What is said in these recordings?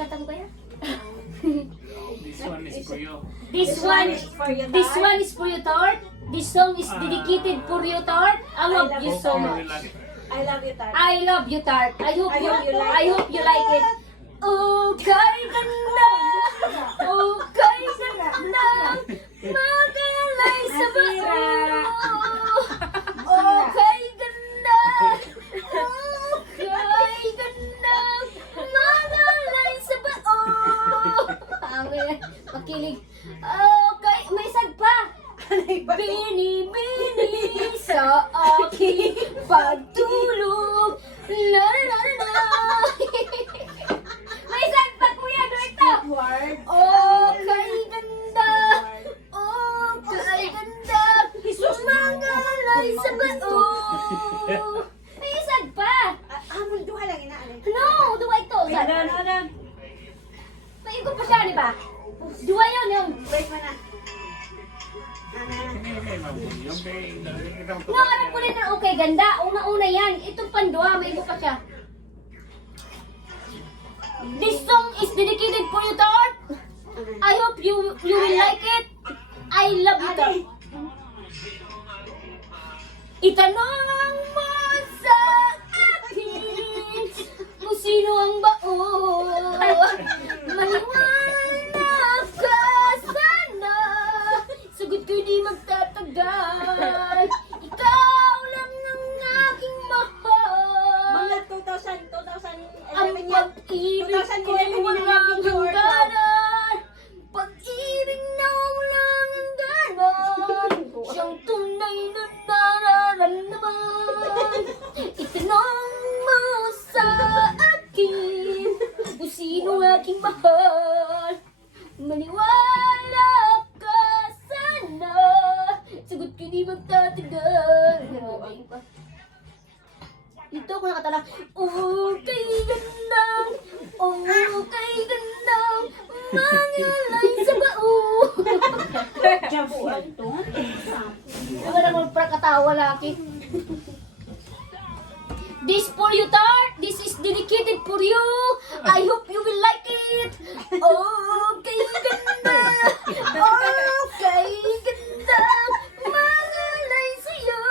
kanta mo kaya? This one is for you. This one is for you, Tart. This song is dedicated for you, Tart. I love you so much. I love you, Tart. I love you, Tart. I hope I hope you like I it. hope you like it. Okay, ganda. Okay, ganda. Magalay sa bao. Okay, ganda. Okay, ganda. Magalay sa bao. Makilig. Okay, may sad pa. Bini-bini sa aking pagtulog. La la la la. May sad pa, kuya, direkta. Okay, ganda. Okay, ganda. Sumangalay sa bao. May sad pa. Amon duha lang inaalin. No, duwa ito. May ikot pa siya, di ba? Duwa yun, yung. Wait mo na. No, alam ko rin na okay, ganda. Una-una yan. Itong pandua, may iba pa siya. This song is dedicated for you, Tart. I hope you will like it. I love you, Tart. Itanong mo sa akin kung sino ang bao. Maliwanag ka sana. Sagot ko'y di magtatagal. Ikaw lang ang aking mahal. Mga 2011 Ang yan. pag-ibig ko'y walang hangganan. Pag-ibig na walang hangganan. Siyang tunay na nararamdaman. Itanong mo sa akin kung sino aking mahal. Maniwala ka sana. Sagot ko di magtatagal. Dito ako nakatala. Okay, gandang. Okay, gandang. Mangalay sa bao. Jabuan to. Wala naman prakatawa laki. This for you, Tart. This is dedicated for you. I hope you will like it. Okay, ganda. Okay, ganda. Mangalay sa'yo.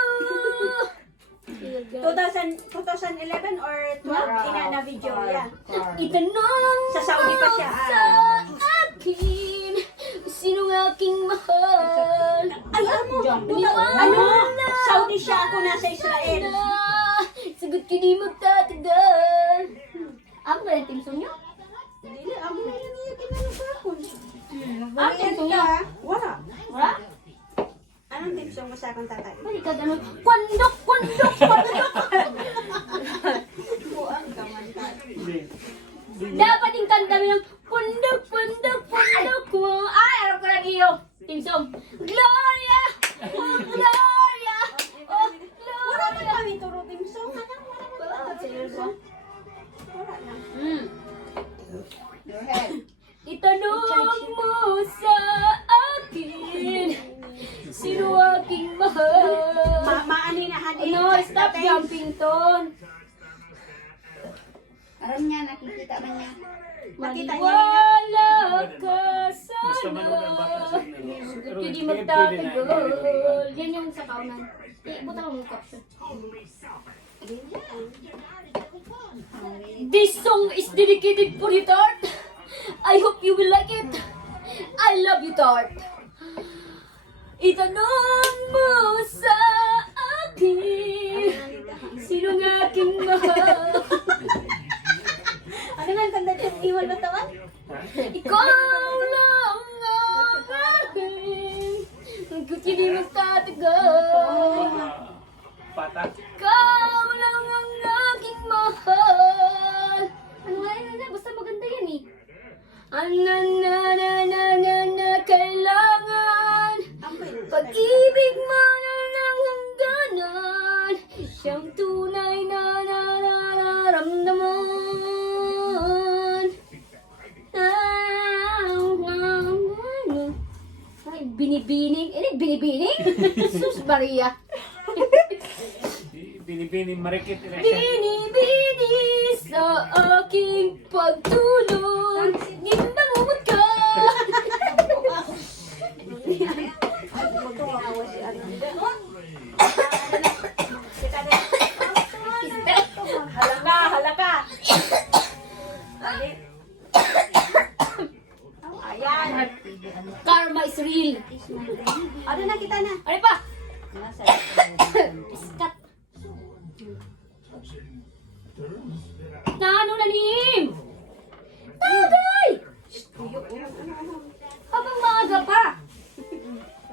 2011 or 12 ina na video yan. Itanong Sa Saudi pa siya, mo sa akin sino aking mahal. Ay, ano? Saudi siya, ako nasa Israel. Sagot ko di magtatagal. Ako ba yung team song niyo? Dili, amo na yan yung kinano sa akon. Ang team song niyo? Wala. Wala? Anong tips mo sa akong tatay? Balik ka ganun. Kwandok, kwandok, kwandok. Buang kaman ka. Dapat yung kanta mo yung kwandok, kwandok, kwandok mo. Ay, alam ko lang iyo. Team song. Gloria! Oh, Gloria! Oh, Wala na Gloria! kami turo team song. Wala na. Itanong mo sa akin sino aking mahal. Maani na hani. No, stop jumping ton. Aram niya, nakikita man niya. Makita niya. Maniwala ka Basta sana. manood ang bata sa inyo. Hindi magtatagal. Yan yung sa kaunan. Buta mo yung caption. This song is dedicated for you, Tart. I hope you will like it. I love you, Tart. Itanong mo sa akin sino ng aking mahal. Ano nga ang tanda dyan? Iwan mo tawan? Ikaw lang ang aking. Kung hindi magtatagal. Patak. Ikaw lang ang aking mahal. Ano nga yun? Basta maganda yan eh. Na kailangan. Pag-ibig mo na ng hangganan. Siyang tunay na nararamdaman. Ay, binibining. Eh, binibining? Sus Maria. Binibining marikit. Binibini sa aking pagtulog. Nano na nim? Tagay! Tuyo. Habang maaga pa.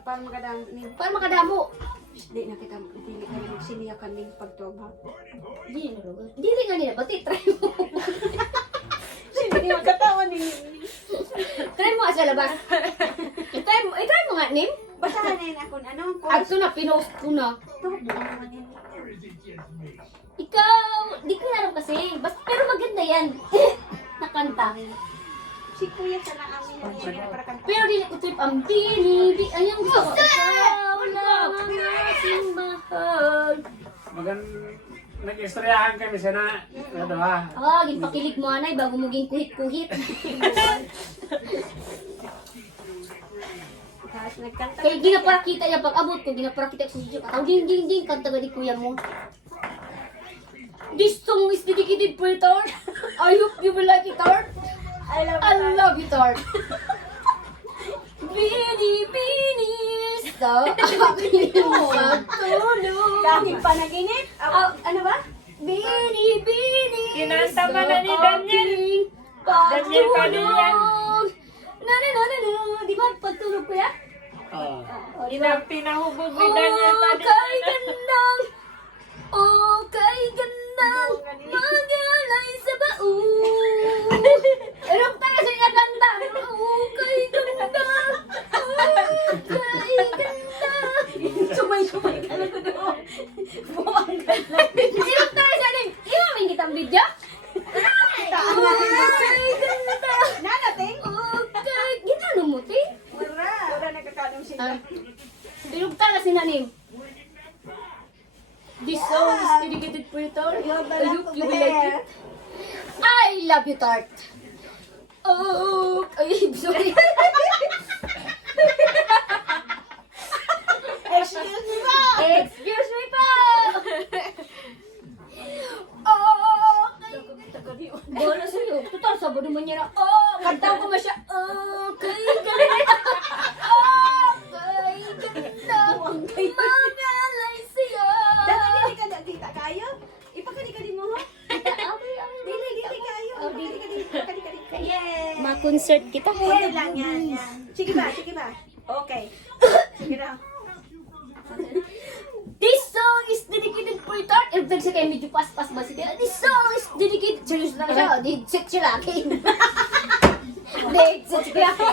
Para makadam ni. Para makadamo. Di na kita dili ka magsiniyakan ning pagtuog ha. Dili nga nila, pati try mo. Hindi magkatawa ni. Try mo sa labas. I-try mo nga, Nim. Basahan na yun ako ano. At na, pinost ko na. Ikaw, di ko alam kasi. Pero maganda yan. Nakanta. Si Kuya sana amin na niya para kanta. Pero di ko trip ang binibi. Ayang gusto ko. Ikaw lang ang aking mahal. Nag-istoryahan kami sana. Ano ha? Ah, ginpakilig mo anay bago mo kuhit-kuhit. Tapos nagkanta. Kaya ginaparakita niya pag abot ko, ginaparakita ko sa video. Kataw, ding ding ding, kanta ba di kuya mo? This song is dedicated for Tart. I hope you will like it, Tart. I love I love you, Tart. Bini sa aking pagtulog. Kahit panaginip. Ano ba? Bini Kinanta sa pa na ni Daniel. aking Daniel Padilla. pagtulog. Na. Di ba pagtulog ko yan? Inang pinahubog ni Oh, Daniel kay gandang, oh, kay gandang, magalay sa baon. Erong tayo sa iya kanta. Oh, kay gandang, oh, kay gandang. Sumay-sumay ka lang ko doon. Buwang galang. Erong tayo sa anin. Iwa may kitang video? Taan Oh, natin natin. kay gandang, Nanating? oh, kay... Ginano mo, te? Wala. Wala nagkakalam sila. Erong tayo si Nanim. This song is dedicated for you, Tart. I hope you will like it. I love you, Tart. Oh, ay, sorry. Excuse me po. Excuse me po. Oh, bola sa'yo. Total, sabo naman niya na. Oh, kanta ko ba siya? Oh, kay ganda. Oh, kay ganda. Magalay sa'yo. Dili ka dita kayo? Ipakali-kali mo ha? Dili kayo. Ipakali-kali. Yay! Ma-concert kita. Pwede lang yan. Sige ba? Okay. Sige na. This song is dedicated for Tart. Eh, sa kayo medyo pas-pas ba siya? This song is dedicated. Serious na siya. Di-set siya laki. Di-set siya laki.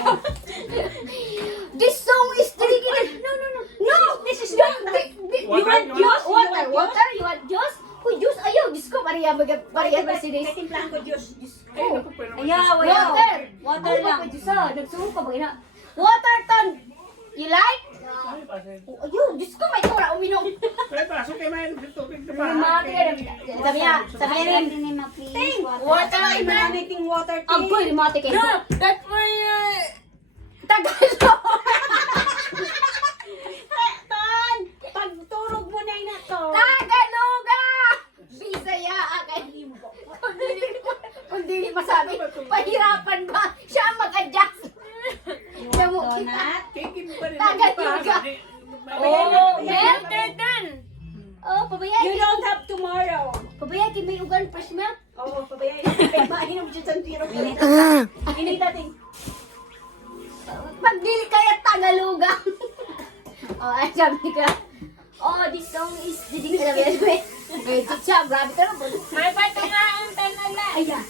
This song is dedicated. No! This is not. You want juice? Water? You want juice? Uy, juice? Ayaw, Diyos ko. Pariya ba si Des? Katimplahan ko Diyos. Oh. Ayaw. Water! Water lang. Ay, Diyos ah. Nagsumo ka ba ina? Water, Ton! You like? Oh, ayun, Diyos ko, may tura uminom. Kaya pasok kayo may tubig na May mati ka na. Sabi rin. Hindi ma please. Ting! Water, Mananating water, Ting. Ang boy, mati kayo. That way, Tagalog! Tan! Pagturog mo na na to. Tagaloga! Bisaya akin. Kung di masabi, pahirapan ba? Siya ang mag-adjust. Siya mo kita. Kikin pa rin. Tagaloga. Oh, Mel? Dun. Oh, pabayay. You don't have tomorrow. Pabayay, kay may ugan fresh milk. Oo, pabayay. Mainom siya sa tiro. Init natin. Pag dili kaya Tagaloga. Oh, ay sabi ka. Oh, this song is dedicated. Eh, siya, grabe ka na. May patungaan tanala. Ayan.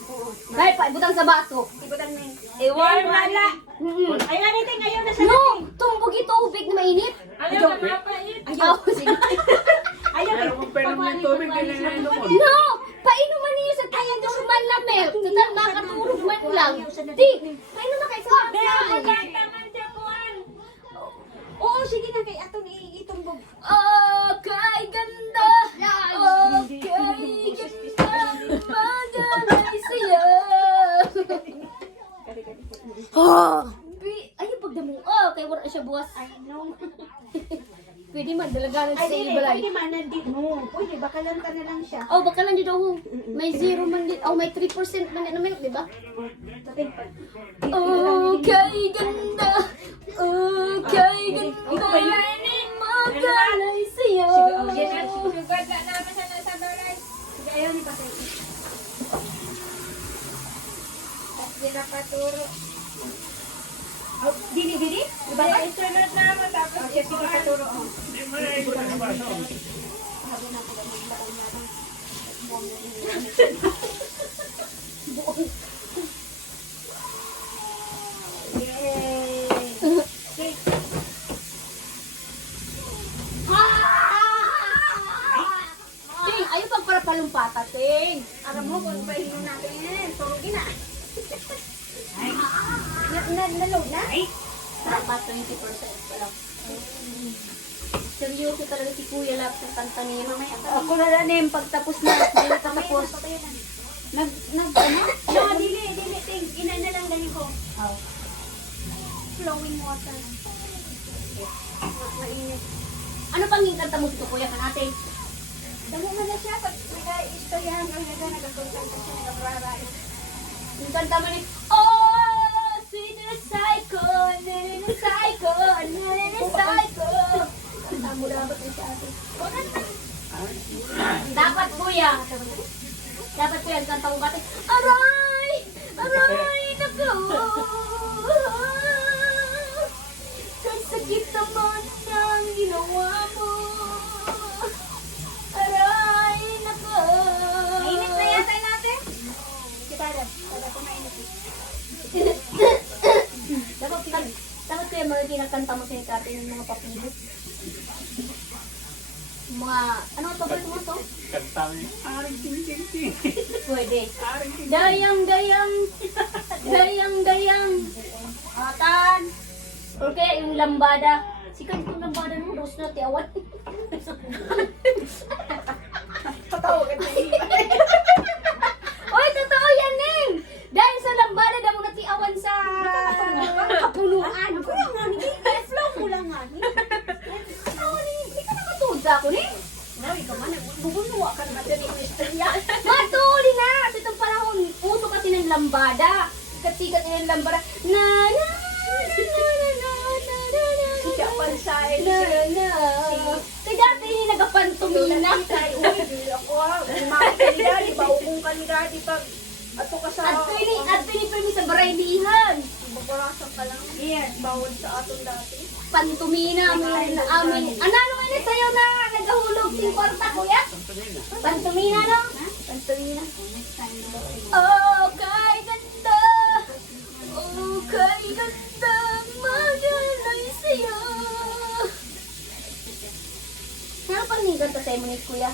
Dahil pa, ibutang sa baso. Ibutan mo yun. Iwan wala. Mm-mm. Ayun natin, ayaw na sa No! Tumbog yung tubig na mainit. Ayaw ka mapait. Oh, sige. Ayaw. Pero kung pwede mo yung tubig, hindi na lumon. No! Painuman niyo sa kaya normal na milk. Total, makatulog man lang. Di, painuman kayo sa Tangan siya kuhan. Oo, sige na kay atong itumbog. Oh, kay ganda. Oh, kay ganda. Magalay sa'yo. Ayun, pagdamo. Oh, kay wala siya buwas. No. Pwede man, dalaganan Ay, sa dili, ibalay. pwede man nandito mo. Pwede, baka lang ka na lang siya. Oh, baka lang dito ako. May 0 man din. Oh, may 3% man na milk, di ba? Oh, kay ganda. Oh, kay ganda. Magalay sa'yo. Sugad na naman siya sa balay. Ayaw ni Patay. Tapos di na paturo. Oh, dili. Iba ba? Isunod na mo tapos Okay, sige, paturo. Oh. Hindi mo na ikot ang baso. Habang na pala maglaon na lang. Yay! Okay. Ting, ayaw pag para palumpata, Ting. Aram mo kung pahingon natin. Turugin na. Nalog na? Dapat 20% pa lang. Seryoso talaga si Kuya Lab sa kanta niya. Mamaya Ako na lang yung pagtapos na. Dili tapos. ano? No, dili. Ting. Ina na lang ganyan ko. Oh. Flowing water. Mainit. Ano pang yung kanta mo dito, Kuya, ka natin? Damo man na siya. Pag nag-istoryahan ko, nag-consulta siya, nag-abraray. Yung kanta mo ni, oh, sweet and psycho, psycho, psycho. Kanta mo dapat yung sa atin. Dapat, Kuya. Dapat, Kuya, ang kanta mo ka. Aray! Aray! Naku! Kasakit naman ang ginawa mo. Aray! Naku! Mainit na yata natin. Kita rin. Kada ko mainit. Dapat Kuya, mga kinakanta mo sa ikate ng mga papilip. Mga, ano to ba mo to? Kanta mo yung aring ting. Pwede. Aring ting. Dayang-dayang, dayang-dayang. Atan. Or kaya yung lambada. Sikat yung lambada mo, rose na tiawan. Patawagan na Oy, totoo yan, Ning! Dahil sa lambada, damo na tiawan sa kapunuan. Kuya nga, flow mo lang nga. Oo, Ning, hindi ka nakatuod sa ako, Ning. Ay, ka man, bubunuwa ka naman dyan yung istorya. Matuli na! Sa itong panahon, uso kasi ng lambada. Sikat-sikat na yung lambada. Na na na na na na na na Siya pansay. na na. Kaya dati yung nagapantumina. Ako ha, umaki ka ni Daddy, baubong ka ni Daddy pag ato ka sa... At pinipirmi sa baraylihan. Babarasan ka lang. Yes, bawal sa aton dati. Pantumina amin. Ano nga sa'yo na nagahulog si Porta, Kuya? Pantumina, no? Pantumina. Oh, kay ganda. Oh, kay ganda. Magalay sa'yo. Ano pang ninggan sa'yo mo ni Kuya?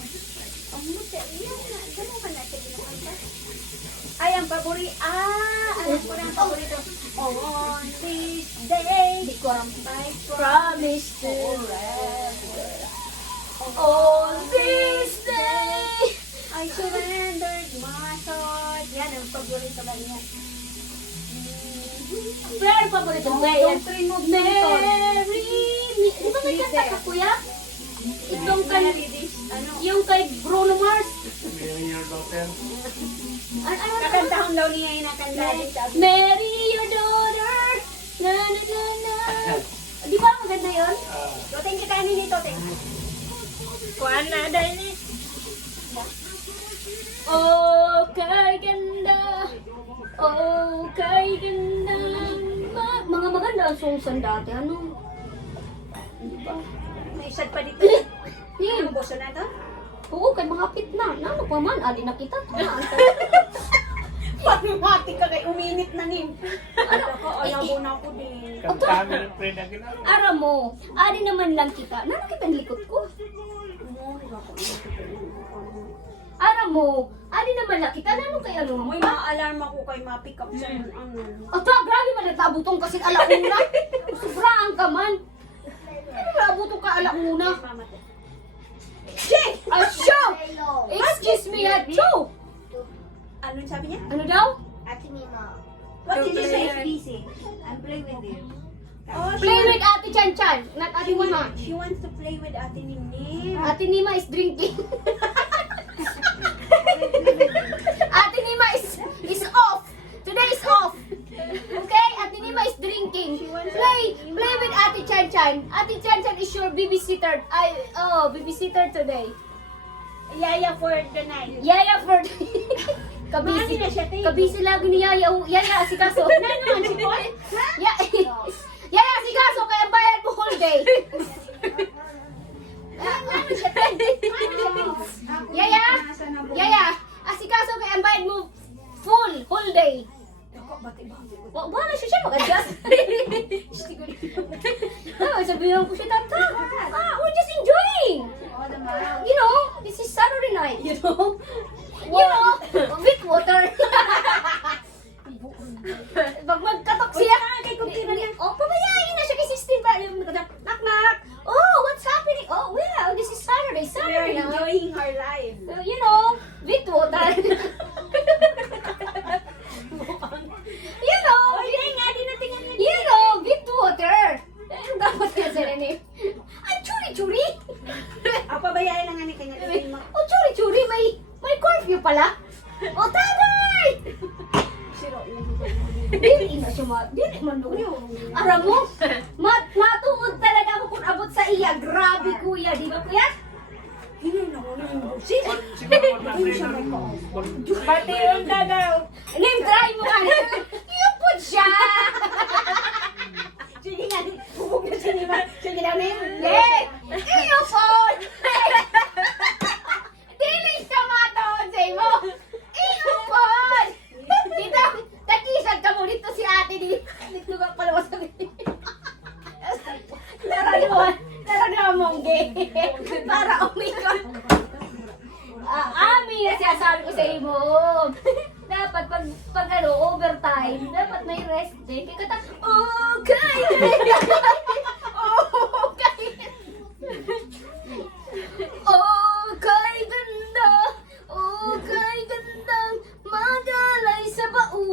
Ano siya? Yan na. Ganun ka na siya ginakanta. Ay, ang paborito. Alam ko na ang paborito. On this day. Hindi ko alam. I Promise to forever. On this day. I surrendered my heart. Yan ang paborito ba niya? Pero paborito mo kaya yan. Don't remove me ito. Mary me. Di ba may kanta ka, Kuya? Itong kay, Ano? yung kay Bruno Mars. Marry your daughter. Ano? Kakantahon daw niya yung nakanta dito. Marry your daughter. Na na na na. Di ba maganda yun? Toting kita ni nito, Ting. kuan na dahil ni. Oh, kay ganda. Oh, kay ganda. Mga maganda ang songsan dati. Ano? Di ba? May isad pa dito. Nim. Ano gusto na to? Oo, kay mga pit na. Ano pa man? Ali na kita. Pag-mati ka kay uminit na nim. Ano? Ako, ayaw mo na ako din. Kanta mo ng friend na ginagawa. Ara mo, ari naman lang kita. Nanakita ang likod ko. Ara mo, ari naman lang kita. Nano kay ano? May ma-alarm ako kay ma-pick up sa ano. Ata, grabe man nagtabutong kasi alauna. Sobraan ka man. Ano nagtabutong ka alauna? Jay! Asyo! Excuse me, Acho! Ano sabi niya? Ano daw? Ate Mima. What did you say? I'm playing with you. Oh, Play with Ate Chan Chan, not Ate Nima. She wants to play with Ate Nim. Ate Nima is drinking. Ate Nima is off. Today is off. Okay? Ate Nima is drinking. Play with Ate Chan Chan. Ate Chan Chan is your babysitter. Babysitter today. Yaya for the night. Yaya for Mahali kabisi. na siya, te. Kabisi lagi ni Yaya. Oh, Yaya, asikaso. Naman si Paul? Yaya, asikaso. Kaya bayad mo whole day. Naman siya, te. Yaya, Yaya, asikaso. Kaya bayad mo full, whole day. Wala siya mag-adjust. Sabihin ko siya, tata. We're just enjoying. You know, this is Saturday night, you know. You know, with water. Pag magkatok siya, pabayain na siya kay 16 pa. Knock, knock. Oh, what's happening? Oh, well, this is Saturday We're night. enjoying her life. You know, with water. You know, you know, with water. Ano dapat yan sa nene? Ay, churi-churi. Pabayain na nga ni kanya. Oh, churi-churi, may curfew pala. Oh, tagay! Dili na siya dili man doon. Aram mo, matuod talaga ako kung abot sa iya. Grabe, kuya. Di ba, kuya? Siguro na Pati yung daw. Name try mo nga. Iyupod siya. Sige nga, bubog na siya ni Ma. Sige na, Nim. Hey! Iyupod! Dili siya mataon sa imo. Iyupod! Dito, takisag ka mo dito si ate di. Dito ka pala masabi. Tara mong gay. Para umikot. Ami na siya sabi ko sa imo. Dapat pag ano, overtime, dapat may rest day. Kaya kata, okay! Okay! Okay, ganda! Okay, gandang magalay sa bao!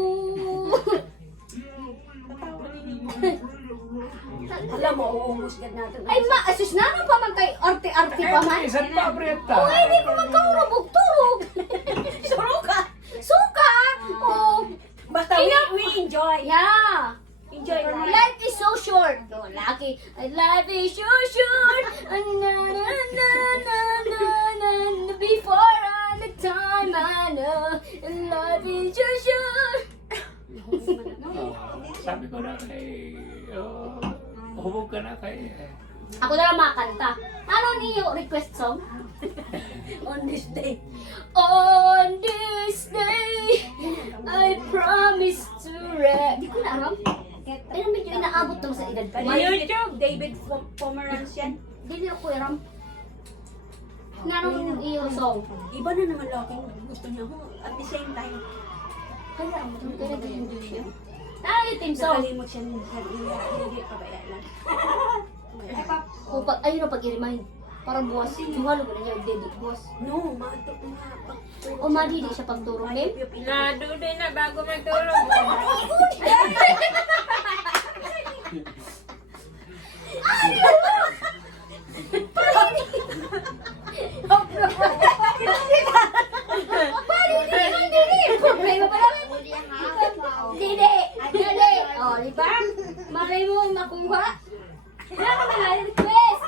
Alam mo, uumusgad natin. Ay, asus naman pa man kay arte-arte pa man. Isang pabreta. Oh, hindi ko magkaurog-turog. Suka! Suka! Oh, Basta we enjoy. yeah. Enjoy our life. Life is so short. No, lucky. Life is so short. Na, na, na, na, na, na, na. Before all the time I know. Life is so short. Sabi ko na kay... hubog ka na kay... Ako na lang makakanta. Ano niyo request song? On this day. On this day, I promise to rest. Di ko na alam. Pero medyo inaabot naman sa edad ko. YouTube. David Pomeranz yan. Dili ako aram. Nanong iyo song? Iba na naman laki. Gusto niya mo. At the same time, Kaya ang mutum kaya nag-enjoy siya. Ano yung team song? nakalimot siya sa iya. Hindi, pabaya lang. O pag, ayun ang pag-i-remind. Parang buwas. Tumalo ko na niya, dedi buwas. No, matok na. O madidi siya pagturo, babe? Nado din na bago magtulog. Problema pa lang. Didi! Didi! O, di ba? Malay mo makuha. Wala naman na request.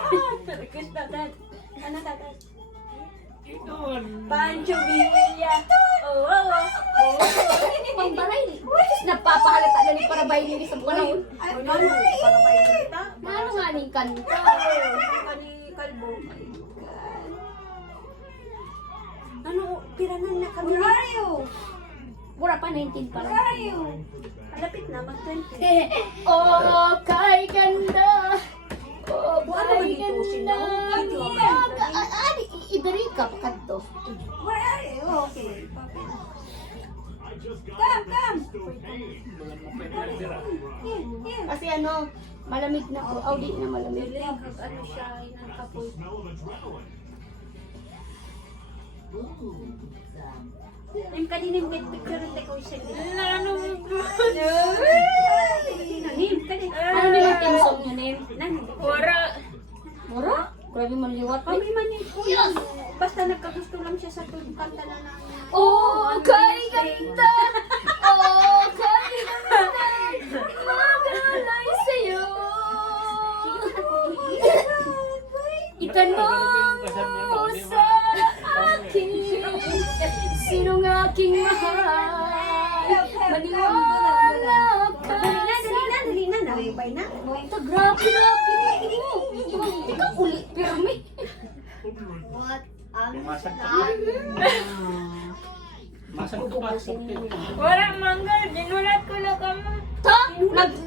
Request na dad. Ano tatay? Inoon. Pancho Villa. Oh, oh, oh. Pambaray. Napapahalata na ni para bayin ni sa panahon. Ay, ano? Para ba yung kita? Ano nga ning kanta? Kani Kalbo. Ano? Piranan na kami. Where are you? Wala pa 19 pa Where lang. are you? Malapit na, mag-20. Oh, kay ganda. Oh, Ano ba dito sila? Iberi ka pa kanto. Where are you? Okay. Come, come. Here, here. Kasi ano, malamig na po. Audi na malamig. Bili, ano siya, inangkapoy. Yung kanina yung picture ng teko siya. Ano? Nim, kanina. Ano nilang team song yun eh? Wara. Mura? Grabe maliwat. Kami man yun. Basta nagkagusto lang siya sa kanta na na. Oh, kay ganda. Oh, kay ganda. Magalay sa'yo. Itanong mo sa akin. aking mahal. Maniwala ka. Dali na. Naribay na. Grabe mo. Ikaw uli, pirmi. What? Masag ka pa. Masag ka pa. Wala manggal. Dinulat ko lang kamo. Ta,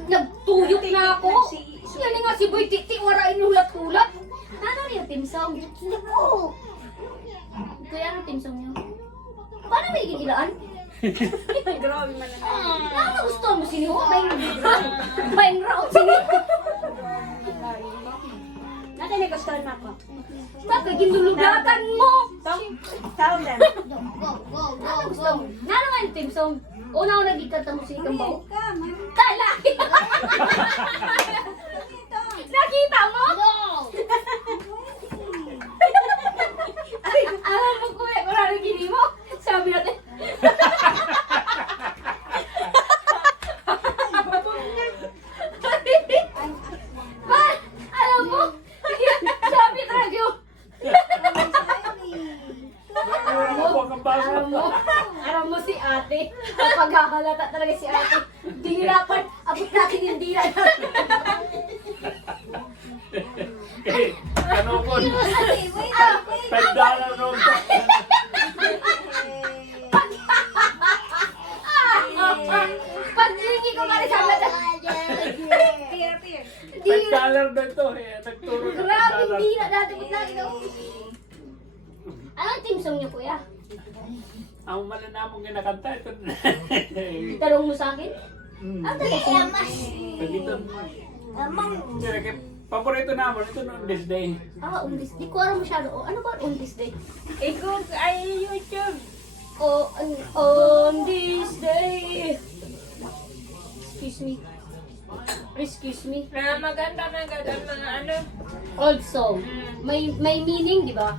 nagtuyok na ako. Yan nga si Boy Titi, wala inulat-ulat. Ano niya, timsong? Naku! Kaya ano timsong niyo? Paano may gigilaan? Grabe man na. Ano gusto mo siniho? Bayang raot siniho. Natin na gusto na ako. Bakit ginulugatan mo? Tawag na. Ano gusto mo? Nano nga yung timsong? Una-una gikata mo si Kambaw? Kalaki! Nakita mo? Alam mo kuya, kung ano gini mo? Sabi natin. Alam mo? Sabi talaga yun. Alam mo si ate, paghahalata talaga si ate. Dinirapan, abot natin yung dila natin. Kanukon. Ah, $5 roll. Pag-lingi ko ka rin sa mata. Peer. $5 na ito. Nagturo ng Grabe, $5. hindi na dati mo lagi daw. Anong team song niyo, kuya? Ang malanamong ginakanta ito. Itanong mo sa akin? Ang talaga Dito. Paborito naman ito noon this day. on this day. Ko alam masyado. Ano ba on this day? Ikaw ay YouTube. On this day. Excuse me. Na maganda mga ano. Old song. May meaning, di ba?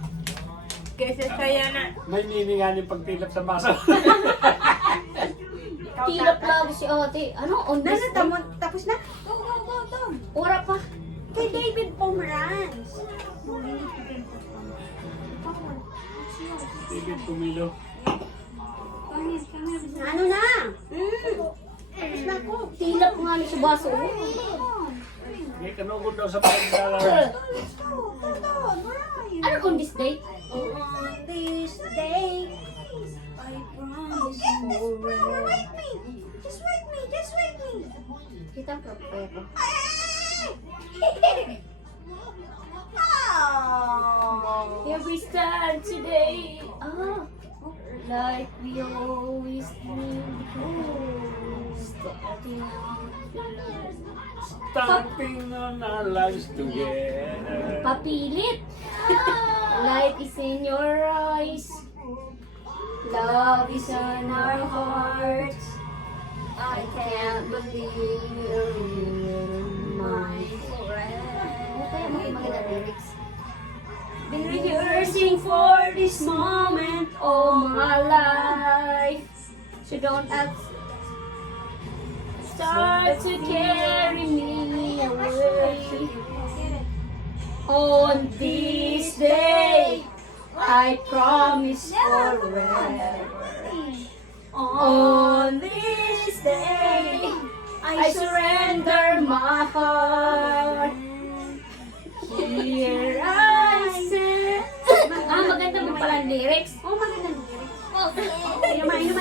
Kaysa saya na. May meaning nga yung pagtilap sa baso. Tilap lagi si ate. Ano? On this day? Tapos na? Go. Ora pa. Kay David Pomeranz. David Pumilo. Ano na? Tapos na ako. Tilap nga ni sa baso. Hindi kanugod daw sa $5. Ano on this day? On this day, I promise you. Wait me. Just wait me. Kita ko pa ko. Oh. Here we stand today. Like we always do. Starting on our lives together. Papilit. Light is in your eyes. Love is in our hearts. I can't believe you're mine forever. Ano kaya maganda lyrics? Been rehearsing for this moment all my life. So don't ask. Start to carry me away. On this day, I promise forever. On this day, I surrender my heart. Here I stand. Maganda mo pala ang lyrics. Oh, maganda lyrics.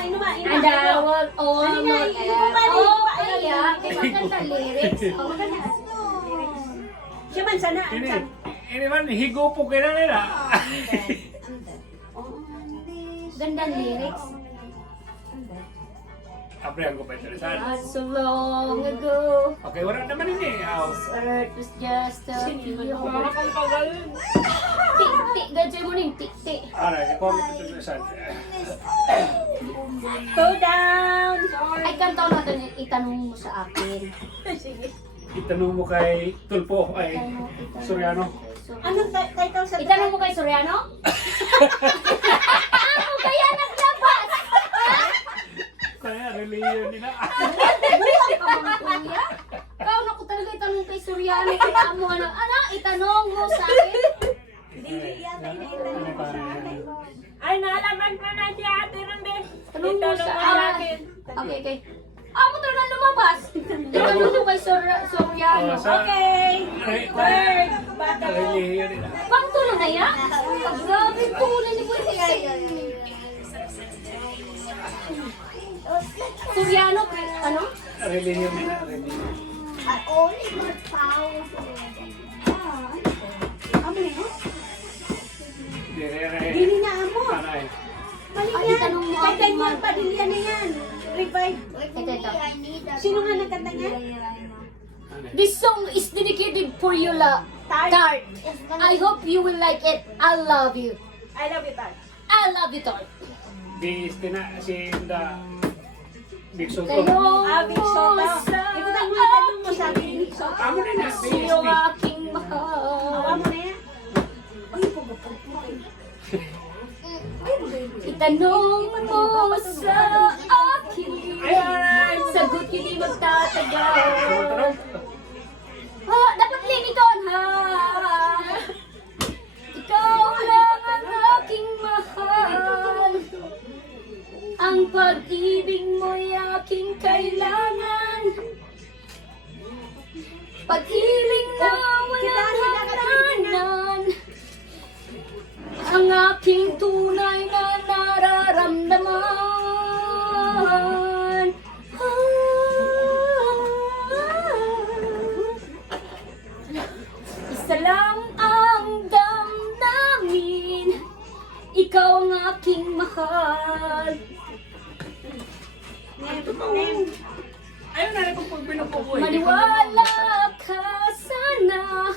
Inuma. And I will all Halika, kaya, maganda lyrics. Maganda. Siya man sana. Ini man, higo po kaya nila. Ganda lyrics. Aprihan ko pa ito. Not so long ago, Okay, wala naman ini. this earth was just a few. Kung pagaling. Tik-tik, gadyo mo rin, tik-tik. Alright, i-comment ito sa Go down. Ay, kantaw natin, itanong mo sa akin. Itanong mo kay Tulpo, ay Soriano. Anong title sa Itanong mo kay Soriano? Ako kaya naglabas! Kaya, reliyon nila. Buwan ka mga kuya? Ikaw na ko talaga itanong kay Soriano. Kaya mo ano, itanong mo sa akin? Dili yata iniitanong ko sa akin. Ay nalaman pa na si ate ng bes. Tanong Tanong mo Itanong sa mo sa akin. Okay, okay. Amo to na lumabas. Itanong mo kay Soriano. Oh, sa- Okay. Third. Bata mo. Relihiyon nila. Pangtulo na yan? Grabe tulo ni Buhay. Soriano, ano? Relihiyon nila. Relihiyon. I only got powerful. Amo yun? Dire-re. Dili na amo. Taray. Mali Ay, yan. tanong mo Kanta ako, niya, Ma'am. Padilla na yan. Revive. Wait, Ito, ito. I need that. Sino nga nagkanta niya? Ano? This song is dedicated for you, Tart. I hope you will like it. I love you. I love you, Tart. I love you, Tart. Di istina si da Big Soto. Kayo Big Soto. Ikutan mo, itanong mo sa akin, Big Soto. Amo na na. Sino BSD. aking Awa mahal? mo na yan. Itanong mo sa akin. Sagot hindi magtatagal. Dapat limiton, ha? Ikaw lang ang aking mahal. Ang pag-ibig mo'y aking kailangan. Pag-ibig na walang hangganan. Ang aking tunay na nararamdaman. Isa lang ang damdamin. Ikaw ang aking mahal. Name. Ayun na rin kung pinupupoy. Maniwala ka sana.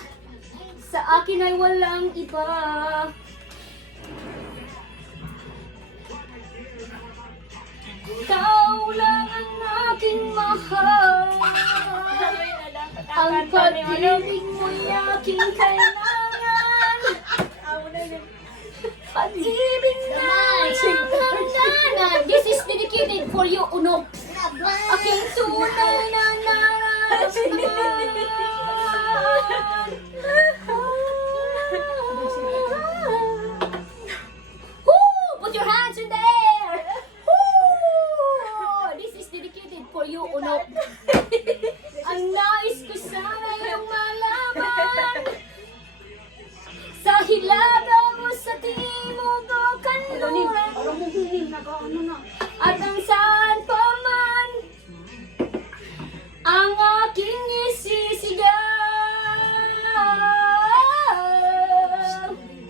Sa akin ay walang iba. Ikaw lang ang aking mahal. Ang pag-ibig mo'y aking kailangan. Pag-ibig na hangganan. This is dedicated for you, Unok. Aking tunay na nararamdaman. Woo! Put your hands in the air! Woo! This is dedicated for you, Unok. Ang nais ko sana yung malaman. Sa hilaga mo sa timog o kanluran. Parang muhunin na ka. Ano na? At ang saan pa man ang aking isisigaw.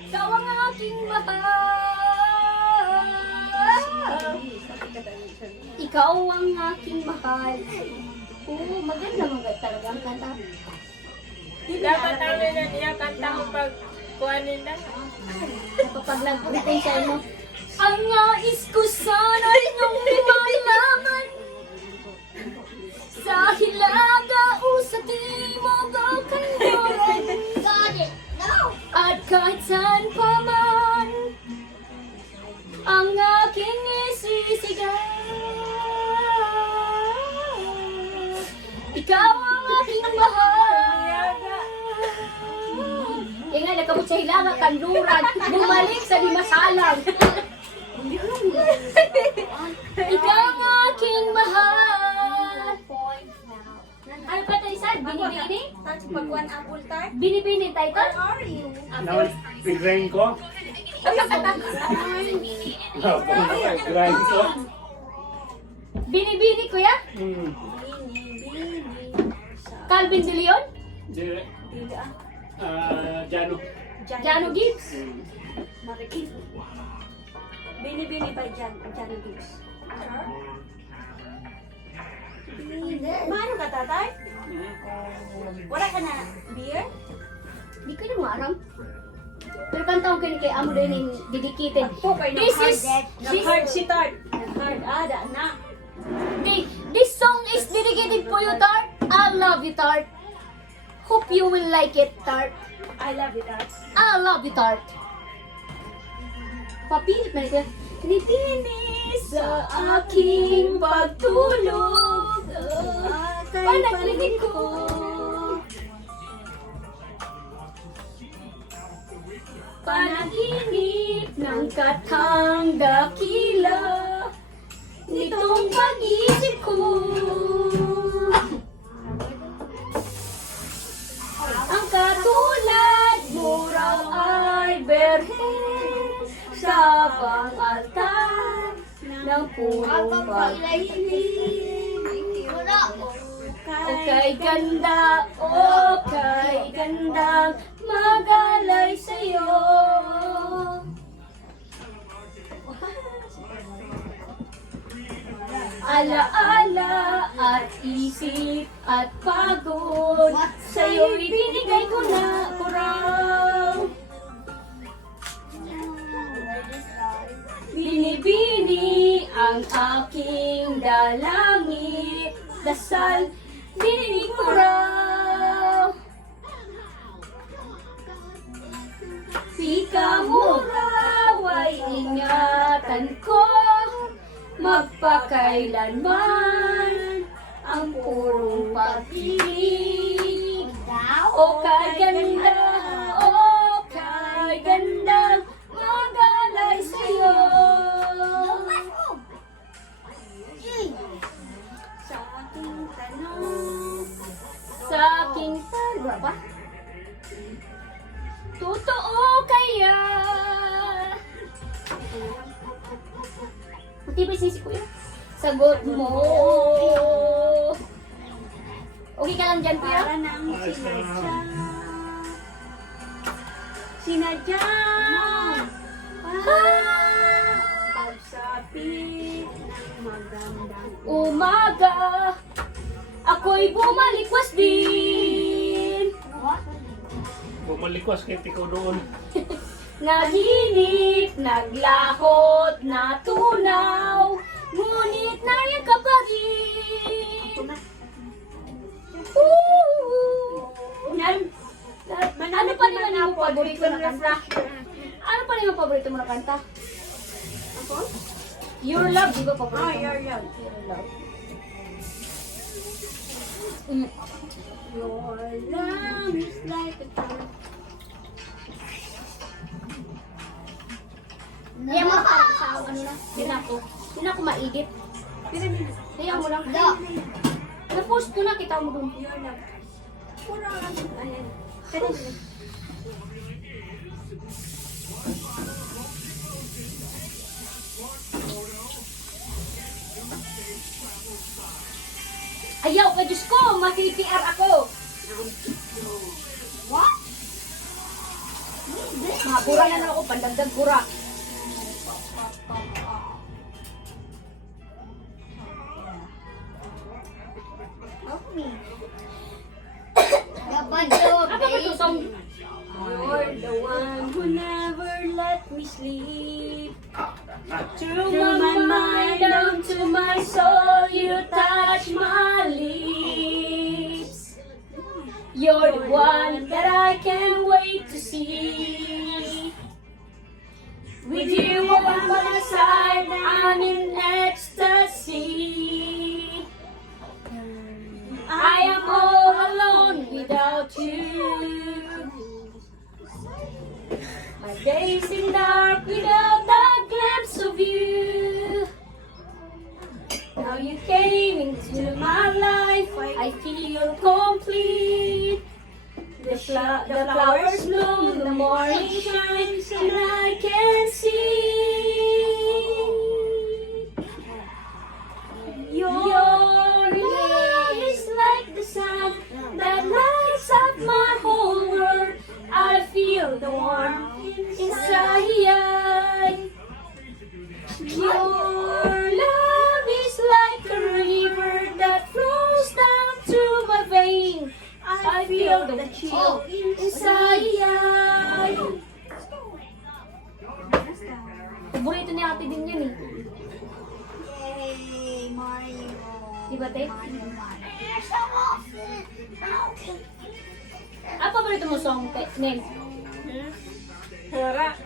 Ikaw ang aking mahal. Ikaw ang aking mahal. Oo, maganda talaga ang kanta. Dapat ang niya kanta ko pag kuha nila. Kapag nagpuntin sa inyo, ang nais ko sana yung malaman. Sa hilaga o sa timog o kanluran. Got it. No. At kahit saan pa man ang aking isisigaw. Ikaw ang aking mahal. Ingay, nakabot sa hilaga, kanluran, bumalik sa dimasalang. Ikaw ang aking mahal. Ano pa tayo, Sad? Binibini? Tart, pagkuhan apple tart. Binibini tayo to? Where are you? Now, i-grind ko. I-grind ko. Binibini, kuya? Calvin De Leon? Di, Jano. Jano Gibbs? Marikit. Bini-bini by Jan Gibbs. Maano ka, tatay? Wala ka na beer? Di ko na maaram. Pero kantawag ko ni kay Amo din yung dedicated. This is, Nag-hard si Tart. Nag-hard. Da na. this song is dedicated for you, Tart. I love you, Tart. Hope you will like it, Tart. I love you, Tart. I love you, Tart. Papilit na ito. Nitini sa aking pagtulog. Panaginip ko. Panaginip ng katang dakila. nitong pag-isip ko. Ang katulad mo raw ay berhen sa pang-altar ng punong pag-ibig. Okay ganda, okay gandang magalay sa'yo. Alaala at isip at pagod, sa'yo'y binigay ko na kurang. Binibini ang aking dalangin, dasal, dininig ko raw. Di ka muraw ay ingatan ko, magpakailanman ang purong pag-ibig. O kay ganda, o kay gandang magalay sa'yo. Sa aking tanong. Sa aking tanong ba? Totoo kaya? Matibay sisi ko yun. Sagot mo. Okay ka lang dyan, kuya? Para nang sinadya pagsapit ng magandang Umaga, ako'y bumalikwas din. Bumalikwas kay Tiko doon. Naginip, naglakot, natunaw, ngunit nayan ka pa rin. Ano pa naman yung paborito na kanta? Ano pa naman yung paborito mo na kanta? Ako? Your Love, di ba paborito mo? Your Love. Your Love. Mm. Your love is like a tongue. Kaya mo pa sa ano na, hindi na ako maigit. Kaya mo lang. Na-post ko na, kita mo dun. Your love. Puro ang ayan. Kanina. Ayaw ka, Diyos ko, mati-PR ako. What? Makabura na lang ako, pandagdag bura. Gabado, Ano ba ito, song? You're the one who never let me sleep. Through my mind, down to my soul, you touch my lips. You're the one that I can't wait to see. With you on my side, I'm in ecstasy. I am all alone without you. My days in dark without the glimpse of you. Now you came into my life, I feel complete. The flowers bloom, the morning shines, and I can see. Your love is like the sun that lights up my whole world. I feel the warmth inside. Your love is like a river that flows down through my veins. I feel the chill inside. Paborito ni ate din yan eh. Yay, Mario. Diba, te? There's so often. Ano paborito mo song, te? Name? Hara.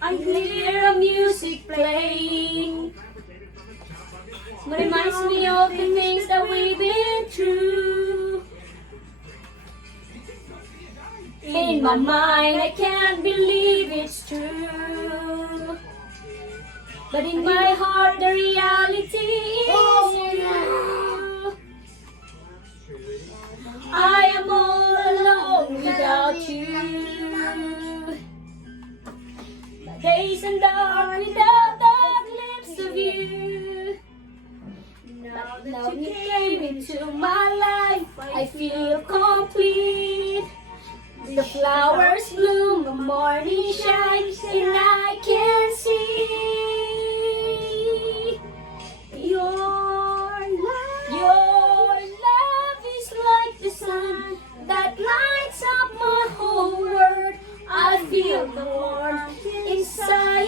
I hear music playing. Reminds me of the things that we've been through. In my mind, I can't believe it's true. But in my heart, the reality Now you came into my life, I feel complete. The flowers bloom, the morning shines, and I can see your love is like the sun that lights up my whole world. I feel the warmth inside.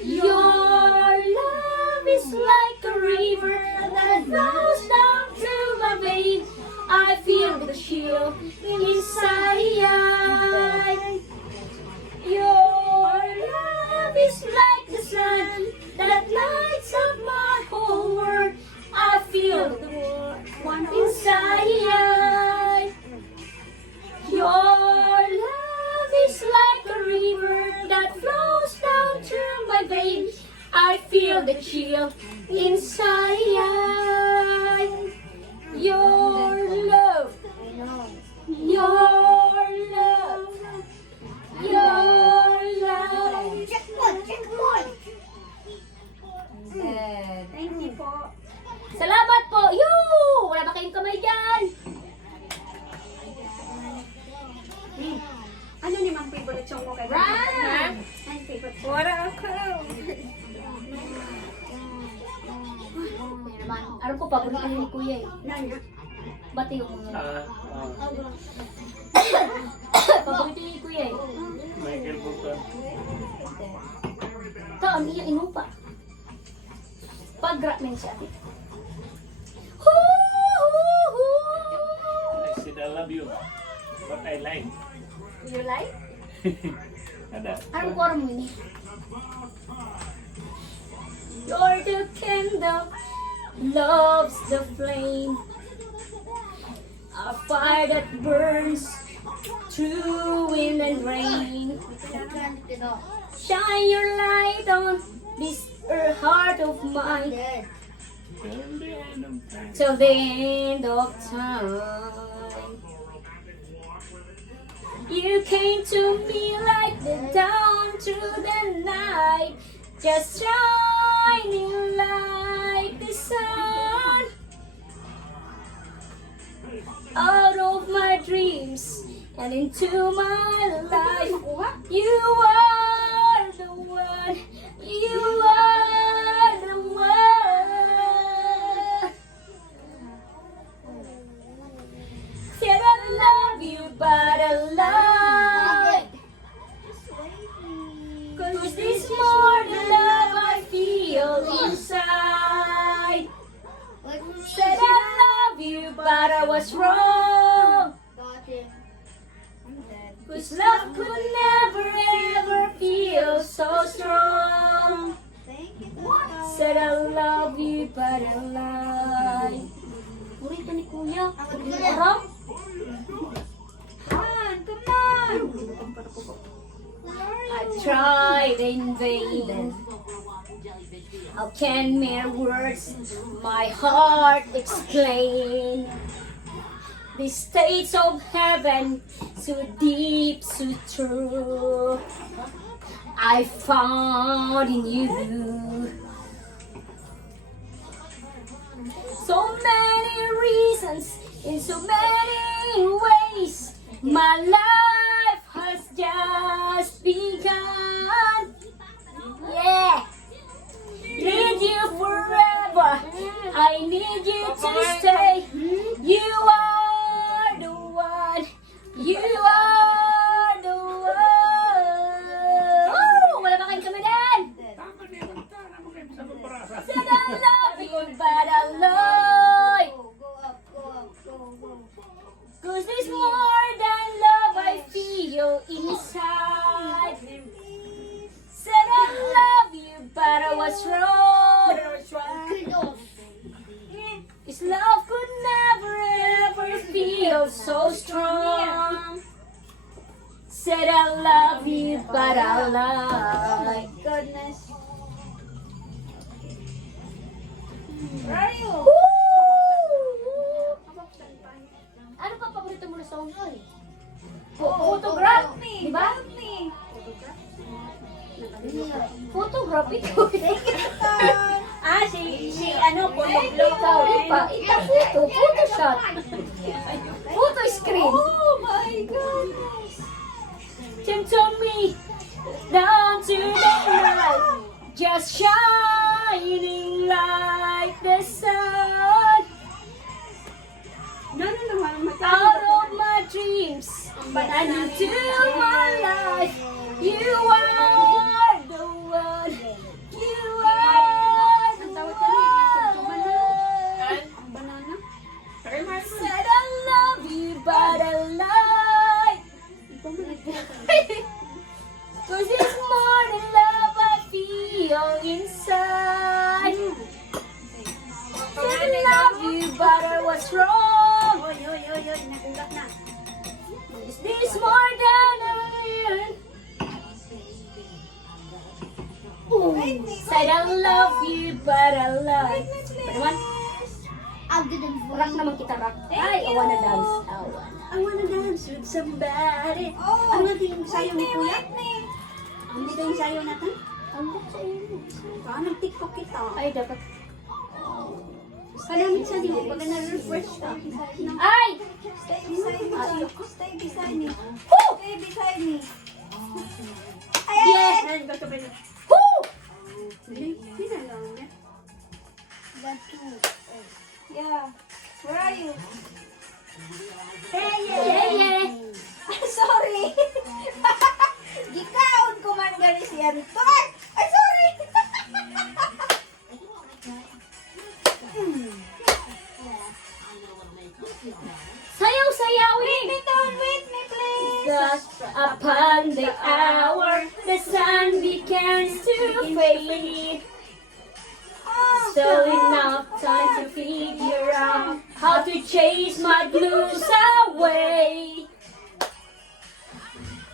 Your love is like a river that flows down through my veins. I feel the chill inside. Your love is like the sun that lights up my whole world. I feel the warmth inside. Your love is like a river that flows down through my veins. I feel the chill inside. Your love, your love, your love. Checkpoint, checkpoint. Thank you po. Salamat po. Yoo! Wala ba kayong kamay dyan? Ano ni mang favorite song mo kay Ran! Ang favorite song? Wala ako. Ano po, paborito ni Kuya eh. Nana. Bati yung mga... Ah, Paborito ni Kuya eh. Michael Bukan. Ito, ano yung inupa? Pag-rap men siya. I said I love you. What I like. You like? Ada. Anong koro mo ini? You're the candle, love's the flame, a fire that burns through wind and rain. Shine your light on this heart of mine till the end of time. You came to me like the dawn through the night, just shining like the sun. Out of my dreams and into my life, you are the one, you are the one. Said I love you, but I lied. 'Cause this more the love I feel inside. Said I love you, but I was wrong. 'Cause love could never ever feel so strong. Said I love you, but I lied. Burrito ni Kuya. Harap. I tried in vain. How can mere words my heart explain? The states of heaven, so deep, so true, I found in you. So many reasons, in so many ways, my life has just begun. Yeah, need you forever. I need you to stay. You are the one. You are the one. Oh, wala ba kayong kami din? Said I love you, but I lie. 'Cause there's more than love I feel inside. Said I love you, but I was wrong. His love could never ever feel so strong. Said I love you, but I lie. Goodness. Where are you? Ano pa paborito mo na song? Photography. Diba? Photography ko. Ah, si ano, kulog-log. Ita photo shot. Photo screen. Oh my goodness. Turn to me, down to the night, just shining like the sun. No, Out of my dreams, and into my life, you are the one. You are the one. Banana. Said I love you, but I lied. 'Cause it's more than love I feel inside. Said I love you, but I was wrong. Oy, nagulat na. Is this more than a million? Ooh, said I love you, but I lied. Ano naman? I'm good at Rock naman kita, rock. Ay, I wanna dance. I wanna dance with somebody. Ang naging sayo ni Kuya? Ang naging sayo natin? Nag-tiktok kita. Ay, dapat. Kalamit sa di mo, pag na-refresh ka. Ay! Stay beside me. Stay beside me. Woo! Stay beside me. Yeah! Ayan, gusto ba yun? Woo! Pinalang niya. Yeah. Where are you? Hey, Yeah, yeah. Sorry. Gikaon ko man gani si Anton. Ay, sorry. Sayaw-sayawin! Don't wait me, please. That upon the hour, the sun begins to fade. So enough time to figure out how to chase my blues away.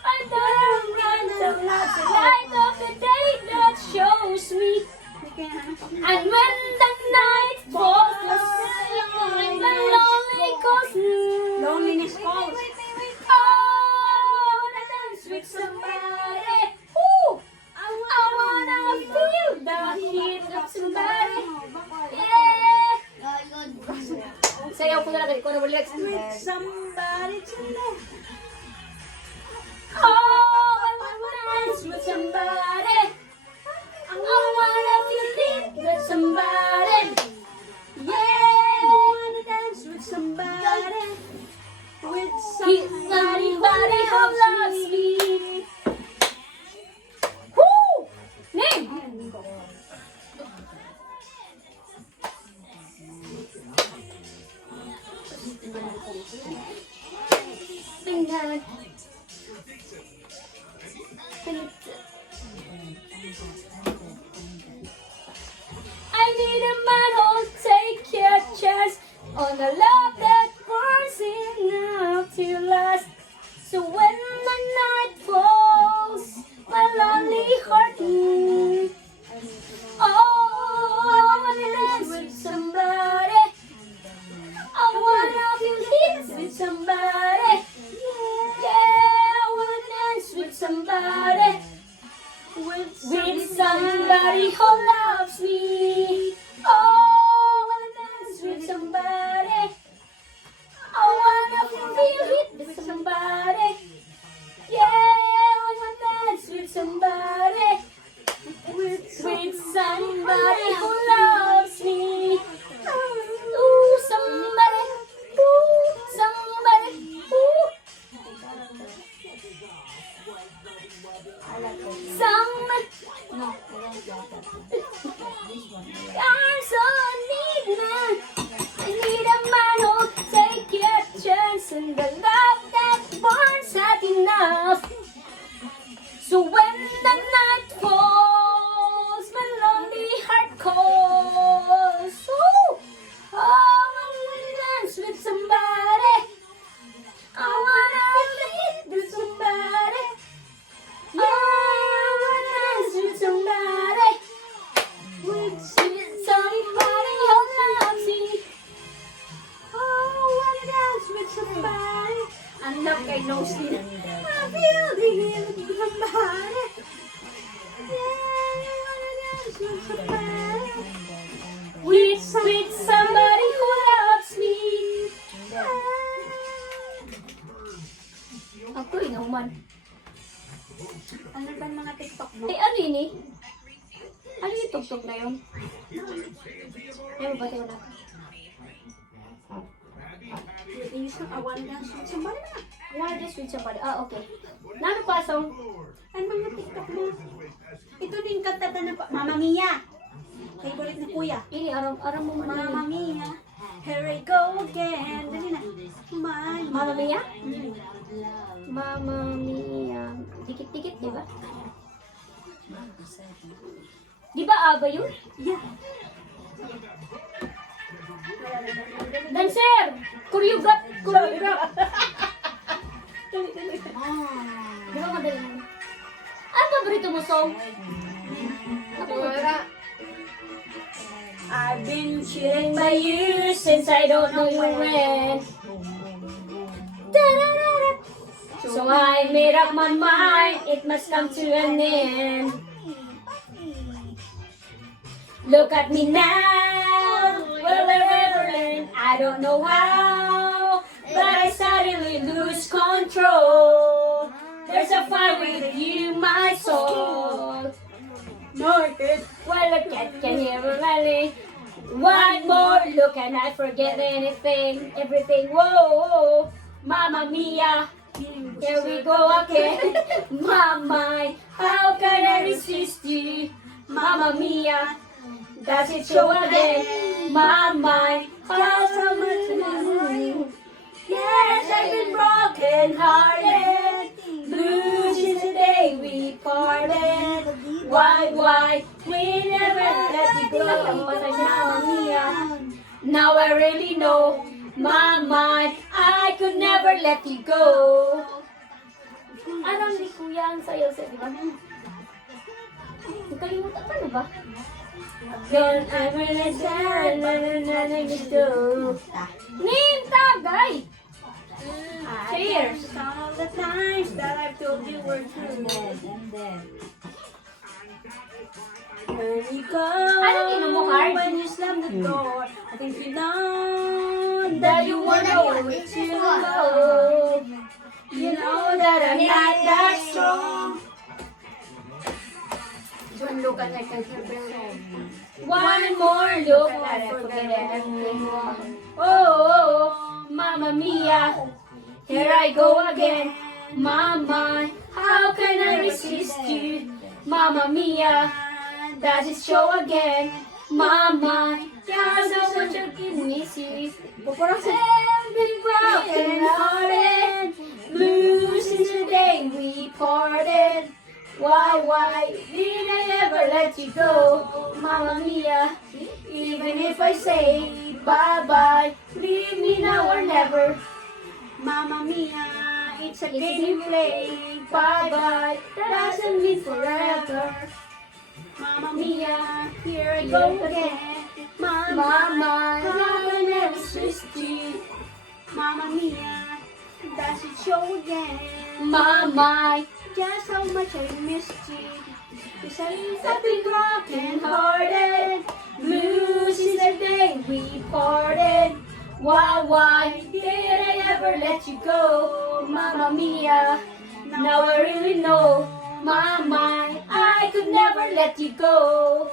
I don't run the light of the day that shows me. And when the night falls, the lonely calls me. Loneliness calls. Oh, I wanna dance with somebody. Ooh, I wanna feel the heat of somebody. Yeah. Sayaw ko na lang, ikaw na balik. Somebody tonight. Oh, I wanna dance with somebody. I wanna feel it with somebody. Yeah, I wanna dance with somebody. With somebody who loves me. Woo! Name! Tingnan. I need a man who'll take a chance on a love that burns enough to last. So when the night falls, my lonely heart oh, I wanna dance with somebody. I wanna feel hits with somebody. Yeah, I wanna dance with somebody. With somebody who loves me. Oh, I wanna dance with somebody. I wanna feel it with somebody. Yeah, I wanna dance with somebody. With somebody who loves me. Ooh, somebody. Ooh, somebody. Ooh. Somebody. I'm so need man. I need a man who'll take a chance in the love that burns hot enough. So when the night falls, my lonely heart calls. Ooh, oh, I wanna dance with somebody. I wanna live with somebody. Yeah, I wanna dance with somebody. With somebody who loves me. Oh, I wanna dance with somebody. Ang love kay Nosy. I feel the heat with somebody. Yeah, I wanna dance with somebody. With Ay, mabati wala. English na awan na sweet somebody na. Wala just with somebody. Ah, okay. Nano pa song? Ano mga TikTok mo? Ito din kanta na Mama Mia. Favorite na kuya. Ini, aram mo man. Mama Mia. Here I go again. Dali na. Mama Mia? Mama Mia. Dikit-dikit, di ba? Di ba aba yun? Yeah. Dancer! Choreograph! Di ba madali mo? Ano paborito mo song? Wala. I've been Chilling by you since I don't know you when. Da-da-da-da. So I made up my mind, it must come to an end. Look at me now, will I ever learn? I don't know how, but I suddenly lose control. There's a fire with you, my soul. Market, well, a cat can hear a rally. One more look and I forget anything, everything. Whoa, Mamma Mia, here we go again. Mama, how can I resist you? Mamma Mia, does it show again? Mama, how much you? Yes, I've been broken hearted. Blue since the day we parted. Why, we never let you go. Mamma Mia. Now I really know, Mama, I could never let you go. Alam ni Kuya ang sayo sa, di ba? Nakalimutan ka na ba? Then I'm really sad, you do. Ning tagay! Cheers! all the times that I've told you were true. When you go, Anong inom mo, Card? when you slam the door, I think you know That you wanna go with you. You know that I'm not that strong. One look and I can One more look and I forget everything. Oh, Mamma Mia, here I go again. Mama, how can I resist you? Mamma Mia, does it show again? Mama, just how much I can miss you. Every broken hearted, blue since the day we parted. Why did I ever let you go, Mamma Mia? Even if I say bye-bye, leave me now or never. Mamma Mia, it's a game you play. Bye-bye, doesn't mean forever. Mamma Mia, here I go again. Mama, how can I resist you? Mamma Mia, does it show again? Mama, Just how much I missed you. Cause I've been broken hearted, blue since the day we parted. Why did I ever let you go, Mamma Mia? Now I really know, Mama, I could never let you go.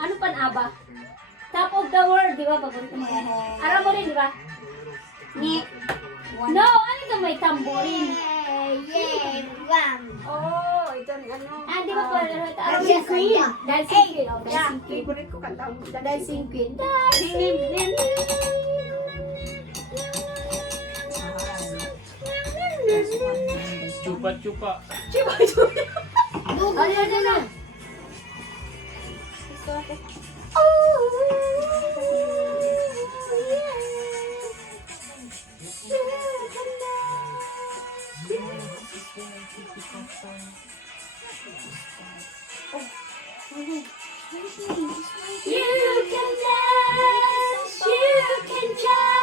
Ano pan aba? Top of the world, di ba? Paborito mo. Aram mo rin, di ba? Ni. No, ano ito may tamborin? Oh, ito ang ano. Ah, di ba po? Dancing Queen. Dancing Queen. Oh, Yeah, Dancing Queen. favorite ko kanta mo. Dancing Queen. Chupa-chupa. Ano? You can dance, you can try,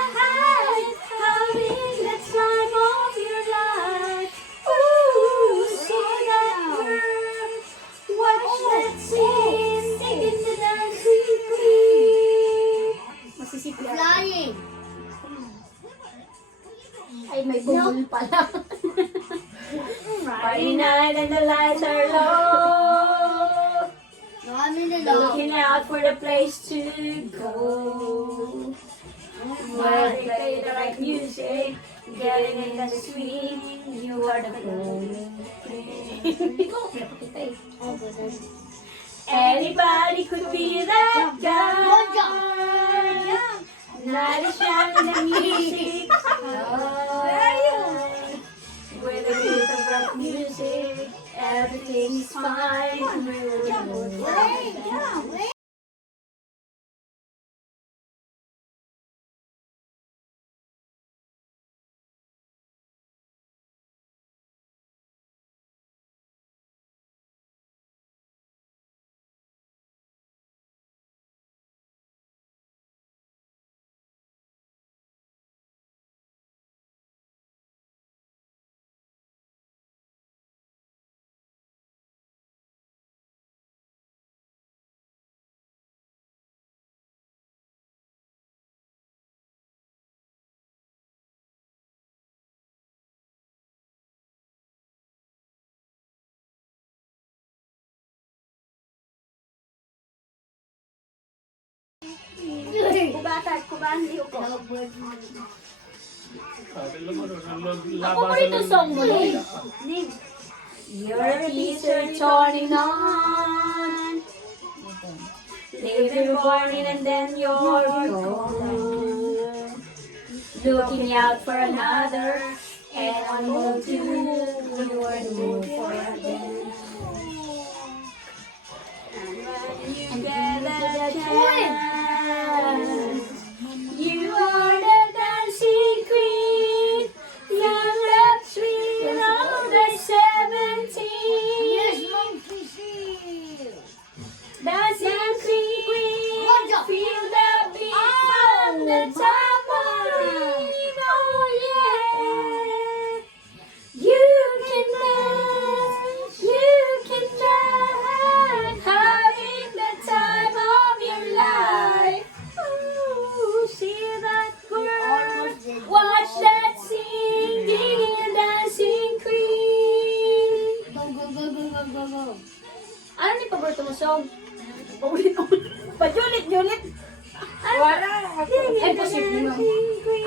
having the time of your life. Ooh, see that girl, watch that scene, singing the dancing queen. Masisipli ako. Flying. Ay, may bumul pala. Friday night and the lights are low. No, I'm in the dog. Looking out out for the place to go. Where they play the right music, getting in the swing, you are the golden thing. Anybody could be that guy. Not a shot in the music. With a bit of rock music, everything's fine. Kubandi ko. Paborito song mo eh. You're a teacher turning on. Later morning and then you're gone. Looking out for another. And one more too. You were the moon for them. And when you get a chance, you are the dancing queen. Young love sweet of the 17. Dancing queen, feel the beat from the tambourine. Oh yeah, you can dance, having the time of your life. Ooh, see that girl, watch that singing dancing queen. Ano ni paborito mo song? Pajulit-julit. Imposible mo.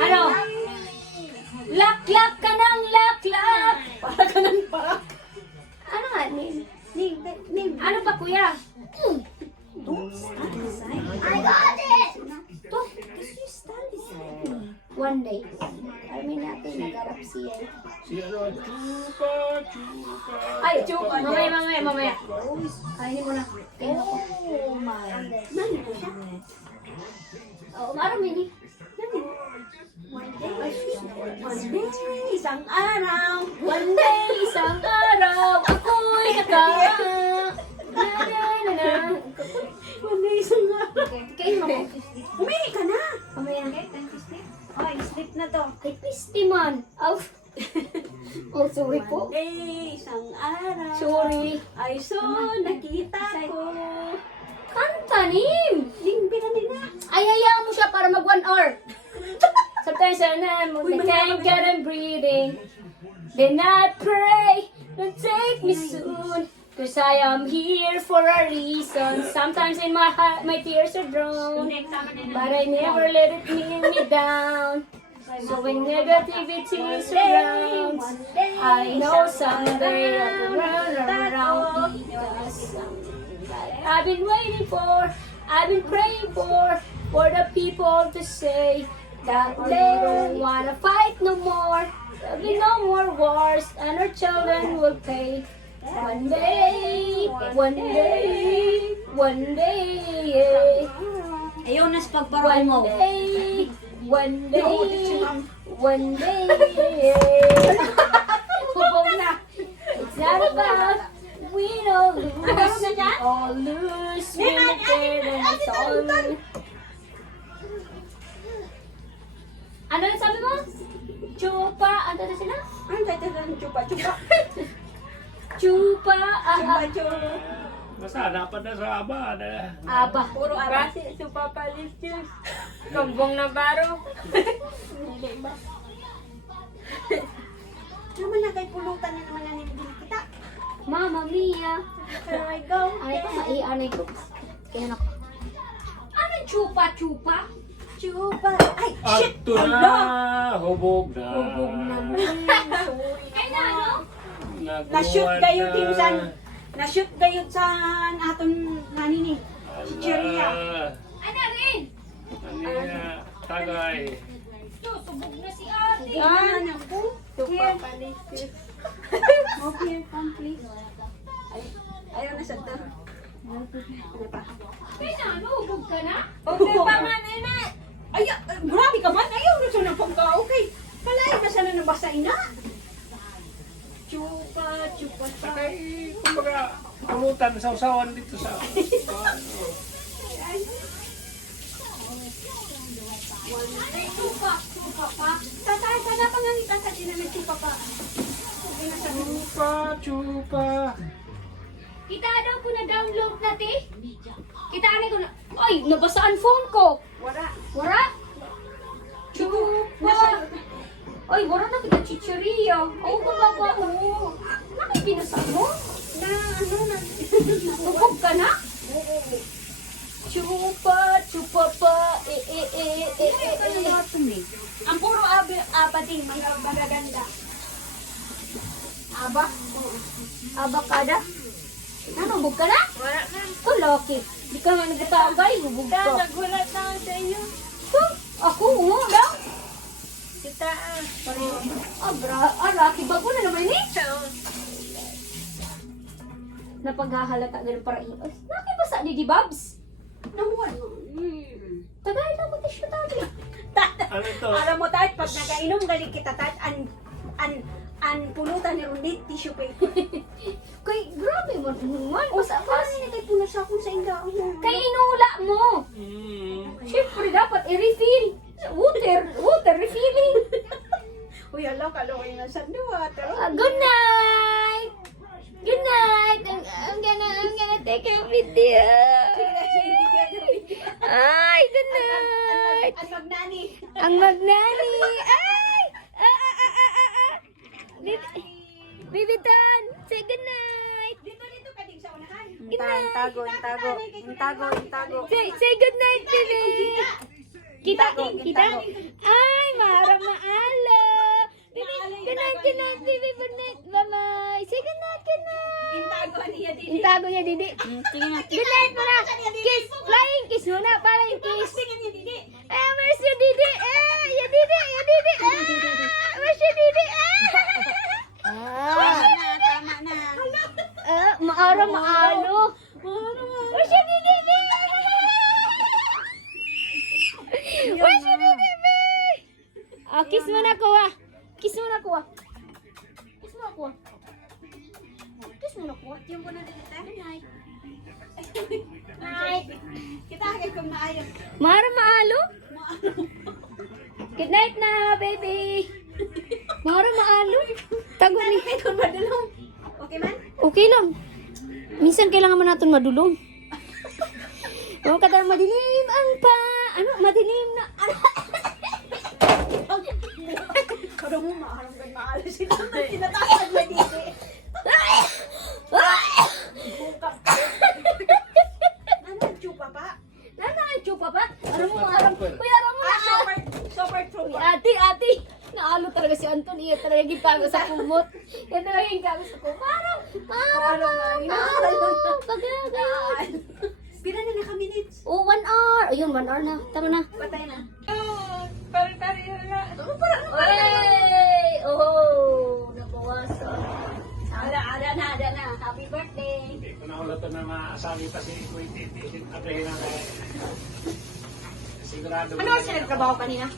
Ano? Laklak ka ng laklak. Para ka ng parak. Ano nga, Ning? Ning. Ano pa, kuya? I got it! To, kasi you stand beside me. One day. Alamin natin, nagarap siya. Si ano, chupa, chupa. Ay, mamaya. Kainin mo na. Kainin ako. Oh my. Nani ko siya? Oo, marami ni. One day, isang araw. One day, isang araw, ako'y na. One day, isang araw. Kainin mo ako. Umihi ka na. Mamaya. Ay, sleep na to. Ay, Christy man. Oh, sorry po. One day, isang araw. Sorry. Ay, so, nakita ko. Kanta, Nim. Ling, pinanin na. Ay, hayaan mo siya para mag 1 hour. Sometimes I can't get I'm breathing. Then I pray, don't take me soon. Cause I am here for a reason. Sometimes in my heart, my tears are drowned. But I never let it bring me down. So when negativity surrounds, I know someday I'll run around. Because I've been waiting for, I've been praying for the people to say that they don't wanna fight no more. There'll be no more wars, and our children will pay. One day, yeah. Ayaw na sa One day, yeah. Huwag na. It's not about win or lose. All lose, win or fair, then it's all lose. Ano yung sabi mo? Chupa, ano na sila? Ang title ng chupa-chupa. Chupa, Chupa-chupa. Basta dapat na sa aba. aba. Puro aras. Kasi sa papalis yun. Kambong na baro. Naman na kay pulutan na naman na nilibili kita. Mama Mia. Here I go. Anay ko, maianay ko. Kaya na chupa-chupa? Chupa. Ay, shit! Ato na! Hubog na! Hubog na. Kaya na, ano? Na-shoot kayo, Timsan. Na-shoot kayo sa aton nanini. Si Cheria. Ano rin? Kanina, tagay. Subog na si ate. Ah, naku. Tupa panis. Okay, come please. Ayaw na siya to. Ano pa? Kaya na, ano? Hubog ka na? Okay pa man, ina. Ay, grabe ka man. Ayaw na siya ng pagka-okay. Palay na siya na nabasa, ina. Chupa, chupa, chupa. Sakay, kumbaga, pulutan, sausawan dito sa... Ay, chupa. Chupa pa. Tatay, sana pa nga ni tatay na nagchupa pa. Okay na siya. Chupa, chupa. Kita daw ko na-download natin. Kita na ko na... Ay, nabasaan phone ko. Wala. Wala? Chupa. Ay, wala na kita chicheria. Oo, bababa. Oo. Bakit binasa mo? Na, ano na. Hubog ka na? Chupa, chupa pa. Ang puro abating, magaganda. Aba? Abakada? Hubog ka na? Wala na. Oh, lucky. Di ka nga nagtatagay. Hubog Ta, ka. naghulat na ako sa iyo. Ako, daw. Kita pareho. Lucky ba ko na naman eh? Sao? Napaghahalata ganun para iyo. Nakibasa ni Di Babs. Nahuwan mo. Tagay na ko tissue tabi. Ano ito? Alam mo tayo, pag nagainom galing kita tayo, an pulutan ni Rundit, tissue paper. Kay, grabe mo. Man, O, basa parang nilagay po na siya kung sa inga. Kay inula mo. Siyempre dapat i-refill. Water refilling. Uy, alaw, kalaway na siya. Good night. Good night. I'm gonna take a video. Ay, good night. Ang magnani. Ang magnani. Ay! Bibitan, say good night. Dito ka din sa unahan. Good night. Tago. Say good night, baby. Kita. Ay, maharap na alo. Baby, good night, baby. Good night. Bye-bye. Say good night. Intago niya din. Intago niya, Didi. Good night muna. Kiss. Flying kiss muna. Flying kiss. Tingnan niya, Didi. Where's your Didi? Your Didi. Where's your Didi? Tama na. Maalo. Where's your Didi? Where's your Didi? Kiss mo na ko ah. Kiss mo na ko. Yung muna din ito. Night. Kita agad kung maayos. Mara maalo? Good night na, baby. Mara maalo? Tago ni. Kung madulong. Okay man? Okay lang. Minsan kailangan man natin madulong. Huwag ka tayo madilim ang madilim na. Karong mo, maharap maalas sila. Tinatakad na Didi. Chupa pa? Nanay, chupa pa? Aram mo. Uy, aram mo na. Super true. Ate. Naalo talaga si Anton. Iya talaga gitago sa kumot. Yan talaga gitago sa kumot. Pagagay. Pila na naka-minutes? Oh, 1 hour. Ayun, 1 hour na. Tama na. Patay na. Parang na. Hey! Oh, nabawasan. Ada na. Happy birthday. Hindi ko na ulit na maasabi pa si Kuya Titi. Aprehin na tayo. Sigurado. Ano sa nagtrabaho kanina?